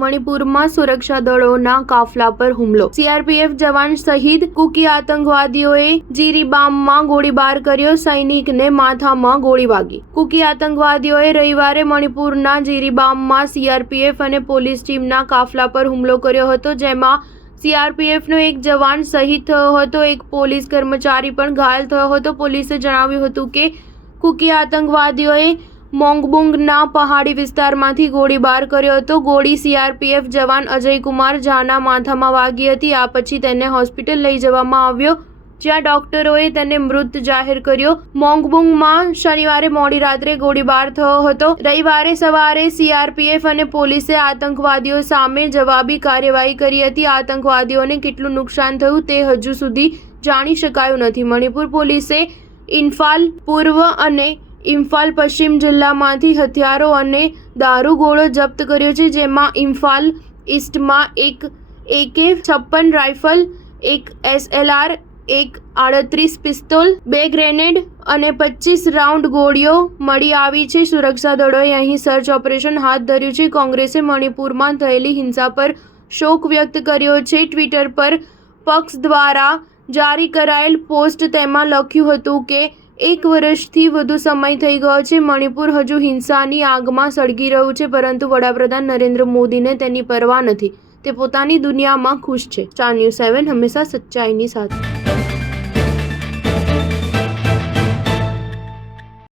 મણિપુરમાં સુરક્ષા દળોના કાફલા પર હુમલો. સીઆરપીએફ જવાન શહીદ. કુકી આતંકવાદીઓએ જીરીબામમાં ગોળીબાર કર્યો. સૈનિકને માથામાં ગોળી વાગી. કુકી આતંકવાદીઓએ રવિવારે મણિપુરના જીરીબામમાં સીઆરપીએફ અને પોલીસ ટીમના કાફલા પર હુમલો કર્યો હતો, જેમાં સીઆરપીએફનો એક જવાન શહીદ થયો હતો. એક પોલીસ કર્મચારી પણ ઘાયલ થયો હતો. પોલીસે જણાવ્યું હતું કે કુકી આતંકવાદીઓએ મોંગબુંગના પહાડી વિસ્તારમાંથી ગોળીબાર કર્યો હતો. ગોળી સીઆરપીએફ જવાન અજયકુમાર ઝાના માથામાં વાગી હતી. આ પછી તેને હોસ્પિટલ લઈ જવામાં આવ્યો, જ્યાં ડોક્ટરોએ તેને મૃત જાહેર કર્યો. મોંગબુંગમાં શનિવારે મોડી રાત્રે ગોળીબાર થયો હતો. રવિવારે સવારે સીઆરપીએફ અને પોલીસે આતંકવાદીઓ સામે જવાબી કાર્યવાહી કરી હતી. આતંકવાદીઓને કેટલું નુકસાન થયું તે હજુ સુધી જાણી શકાયું નથી. મણિપુર પોલીસે ઇમ્ફાલ પૂર્વ અને ઇમ્ફાલ પશ્ચિમ જિલ્લામાંથી હથિયારો અને દારૂગોળો જપ્ત કર્યો છે, જેમાં ઇમ્ફાલ ઈસ્ટમાં એક AK-56 રાઇફલ, એક SLR, એક 38 પિસ્તોલ, 2 ગ્રેનેડ અને 25 રાઉન્ડ ગોળીઓ મળી આવી છે. સુરક્ષા દળોએ અહીં સર્ચ ઓપરેશન હાથ ધર્યું છે. કોંગ્રેસે મણિપુરમાં થયેલી હિંસા પર શોક વ્યક્ત કર્યો છે. ટ્વિટર પર પક્ષ દ્વારા જારી કરાયેલ પોસ્ટ તેમાં લખ્યું હતું કે 1 વર્ષથી વધુ સમય થઈ ગયો છે. મણિપુર હજુ હિંસાની આગમાં સળગી રહ્યું છે, પરંતુ વડાપ્રધાન નરેન્દ્ર મોદીને તેની પરવા નથી. તે પોતાની દુનિયામાં ખુશ છે. સ્ટાર ન્યૂઝ 7 હંમેશા સચ્ચાઈની સાથે.